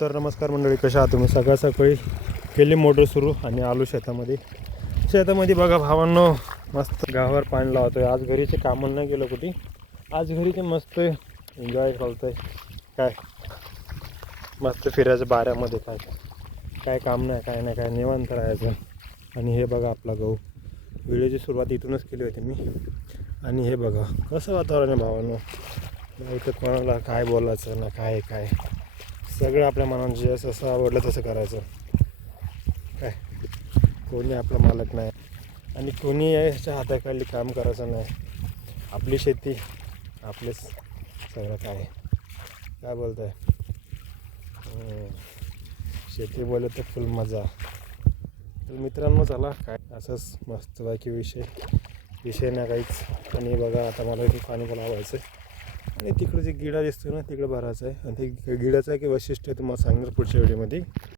तर नमस्कार मंडळी, कशा आहात तुम्ही? सकाळ सकाळी केली मोटर सुरू आणि आलो शेतामध्ये बघा भावांनो, मस्त गावावर पाणी लावतोय. आज घरीचे कामं नाही गेलो कुठे, आज घरीचे मस्त एन्जॉय करतोय. काय मस्त फिरायचं बाऱ्यामध्ये, काय काम नाही, काय नाही, काय निवांत राहायचं. आणि हे बघा आपला गहू. व्हिडिओची सुरुवात इथूनच केली होती मी. आणि हे बघा कसं वातावरण आहे भावांनो. इथं कोणाला काय बोलायचं ना, काय सगळं आपल्या मनात जसं आवडलं तसं करायचं. काय कोणी आपला मालक नाही आणि कोणी याच्या हाताखाली काम करायचं नाही. आपली शेती आपलेच सगळं. काय बोलताय? शेती बोलले तर फुल मजा. तर मित्रांनो चला, काय असंच मस्तपैकी विषय नाही काहीच. आणि बघा आता मला इथे पाणी पण लावायचं आहे आणि तिकडे जे गिडा दिसतो ना तिकडे भरायचं आहे. आणि ते गिडाचं की वैशिष्ट्य तुम्हाला सांगणार पुढच्या व्हिडिओमध्ये.